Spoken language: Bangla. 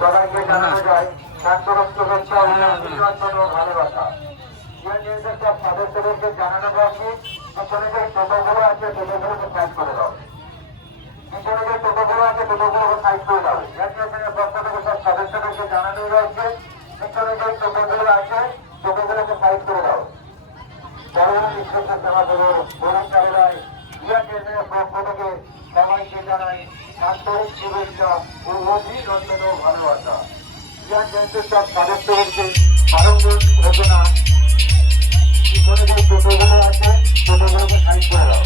সবাইকে জানানো যায় শান্তরক্ত হচ্ছে ভালোবাসা। সব সদস্যদেরকে জানানো যাচ্ছে পিছনে যে টোটোগুলো আছে টোটোগুলোকে সাইড করে দাও। পিছনে যে টোটোগুলো আছে টোটোগুলোকে সাইড করে দাও। পক্ষ থেকে সব সদস্যদেরকে জানানো যাচ্ছে পিছনে যে টোটোগুলো আছে টোটোগুলোকে সাইড করে দাও। পরবর্তী পক্ষ থেকে সবাইকে জানাই আন্তরিক শুভেচ্ছা ও অভিনন্দন ও ভালোবাসা। সব সদস্যদেরকে আরম্ভ ঘোষণা পিছনে যে টোটোগুলো আছে টোটোগুলোকে সাইড করে দাও।